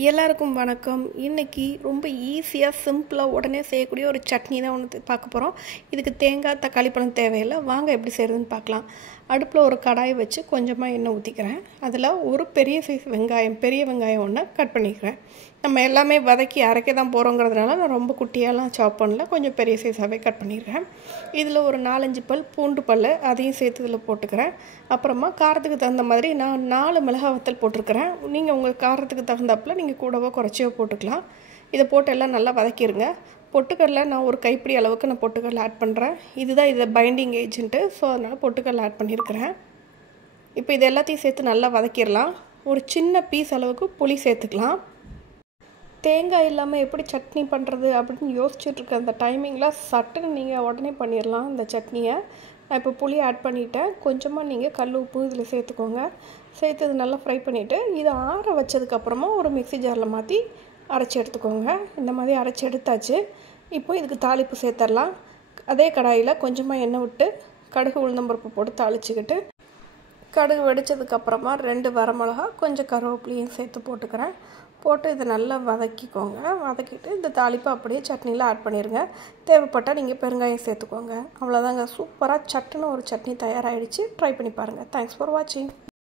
எல்லாருக்கும் வணக்கம். இன்னைக்கு ரொம்ப ஈஸியாக சிம்பிளாக உடனே செய்யக்கூடிய ஒரு சட்னி தான் ஒன்று பார்க்க போகிறோம். இதுக்கு தேங்காய் தக்காளி பழம் தேவையில்லை. வாங்க எப்படி செய்கிறதுன்னு பார்க்கலாம். அடுப்பில் ஒரு கடாயை வச்சு கொஞ்சமாக எண்ணெய் ஊற்றிக்கிறேன். அதில் ஒரு பெரிய சைஸ் பெரிய வெங்காயம் ஒன்று கட் பண்ணிக்கிறேன். நம்ம எல்லாமே வதக்கி அரைக்க தான் போகிறோங்கிறதுனால நான் ரொம்ப குட்டியாலாம் சாப் பண்ணல, கொஞ்சம் பெரிய சைஸாகவே கட் பண்ணிடுறேன். இதில் ஒரு 4-5 பல் பூண்டு பல் அதையும் சேர்த்து இதில் போட்டுக்கிறேன். அப்புறமா காரத்துக்கு தகுந்த மாதிரி நான் 4 மிளகாய் வத்தல் போட்டிருக்கிறேன். நீங்கள் உங்கள் காரத்துக்கு தகுந்தாப்பில் நீங்கள் கூடவோ குறைச்சியோ போட்டுக்கலாம். இதை போட்டு எல்லாம் நல்லா வதக்கிடுங்க. பொட்டுக்கடலை நான் ஒரு கைப்பிடி அளவுக்கு நான் பொட்டுக்கடலை ஆட் பண்ணுறேன். இதுதான் இதை பைண்டிங் ஏஜென்ட்டு, ஸோ அதனால் பொட்டுக்கடலை ஆட் பண்ணியிருக்கிறேன். இப்போ இது எல்லாத்தையும் சேர்த்து நல்லா வதக்கிடலாம். ஒரு சின்ன பீஸ் அளவுக்கு புளி சேர்த்துக்கலாம். தேங்காய் இல்லாமல் எப்படி சட்னி பண்ணுறது அப்படின்னு யோசிச்சுட்ருக்க அந்த டைமிங்கில் சட்டுன்னு நீங்கள் உடனே பண்ணிடலாம் இந்த சட்னியை. நான் இப்போ புளி ஆட் பண்ணிவிட்டேன். கொஞ்சமாக நீங்கள் கல் உப்பு இதில் சேர்த்துக்கோங்க. சேர்த்து இது நல்லா ஃப்ரை பண்ணிவிட்டு இதை ஆற வச்சதுக்கப்புறமா ஒரு மிக்ஸி ஜாரில் மாற்றி அரைச்சி எடுத்துக்கோங்க. இந்த மாதிரி அரைச்சி எடுத்தாச்சு. இப்போ இதுக்கு தாளிப்பு சேர்த்துடலாம். அதே கடாயில் கொஞ்சமாக எண்ணெய் விட்டு கடுகு உளுந்தம்பருப்பு போட்டு தாளிச்சிக்கிட்டு கடுகு வெடித்ததுக்கப்புறமா 2 வரமிளகா கொஞ்சம் கருவேப்பிலையும் சேர்த்து போட்டுக்கிறேன். போட்டு இதை நல்லா வதக்கிக்கோங்க. வதக்கிட்டு இந்த தாளிப்பை அப்படியே சட்னியில் ஆட் பண்ணிடுங்க. தேவைப்பட்டால் நீங்கள் பெருங்காயம் சேர்த்துக்கோங்க. அவ்வளோதாங்க, சூப்பராக சட்டுன்னு ஒரு சட்னி தயாராகிடுச்சு. ட்ரை பண்ணி பாருங்கள். தேங்க்ஸ் ஃபார் வாட்சிங்.